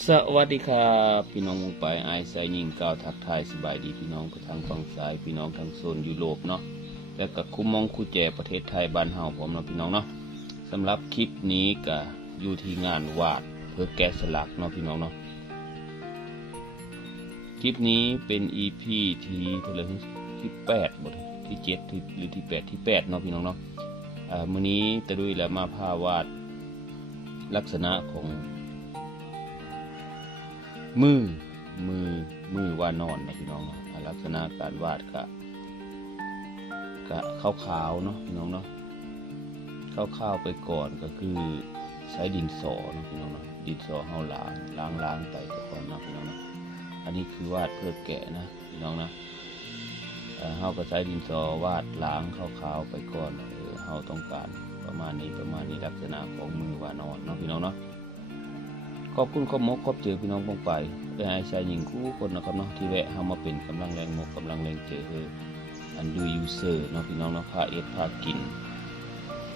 สวัสดีครับพี่น้องมุงไปไอไซยิงก้าวทักทายสบายดีพี่น้องทางฝั่งซ้ายพี่น้องทางโซนยุโรปเนาะแล้วก็คุมองคู่แจประเทศไทยบ้านเฮาผมเนาะพี่น้องเนาะสำหรับคลิปนี้ก็อยู่ที่งานวาดเพื่อแกะสลักเนาะพี่น้องเนาะคลิปนี้เป็น EP ที่เท่าไหร่ที่8บ่ที่7หรือที่8เนาะพี่น้องเนาะมื้อนี้ตะดุยแล้วมาพาวาดลักษณะของมือว่านอนนะพี่น้องนะลักษณะการวาดกะขาวๆเนาะพี่น้องเนาะขาวๆไปก่อนก็คือใช้ดินสอเนาะพี่น้องเนาะดินสอเฮาล้างไปก่อนนะพี่น้องเนาะอันนี้คือวาดเพื่อแกะนะพี่น้องนะเฮาก็ใช้ดินสอวาดล้างขาวๆไปก่อนเฮาต้องการประมาณนี้ลักษณะของมือว่านอนเนาะพี่น้องเนาะขอบคุณขอบมกขอบเจอพี่น้องปองไปได้ให้ชายหญิงคู่คนนะครับเนาะที่แวะเข้ามาเป็นกำลังแรงมกกำลังแรงเจออันดูยูเซอร์เนาะพี่น้องเนาะพาเอสพากิน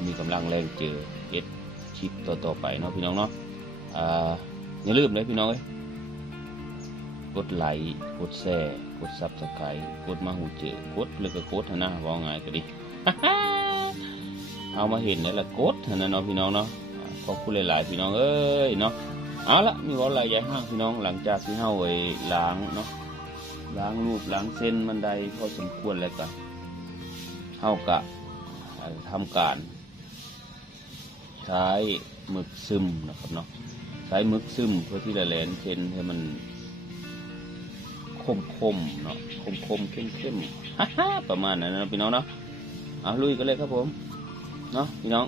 มีกำลังแรงเจอเอสคลิปต่อไปเนาะพี่น้องเนาะอย่าลืมเลยพี่น้องกดไลค์กดแชร์กดซับสไครต์กดมาหูเจอกดเลยก็กดนะว่าไงก็ดี เอามาเห็นนี่แหละกดนะเนาะพี่น้องเนาะขอบคุณหลายๆพี่น้องเอ้ยเนาะเอาละมีว่าอะไรใหญ่ห้างพี่น้องหลังจากที่เฮาไว้ล้างเนาะล้างรูปล้างเส้นบันไดพอสมควรแล้วก็เฮากะทำการใช้หมึกซึมนะครับเนาะใช้หมึกซึมเพื่อที่จะแหลนเส้นให้มันคมเนาะคมเข้มๆ ประมาณนั้นนะพี่น้องเนาะเอาลุยกันเลยครับผมเนาะพี่น้อง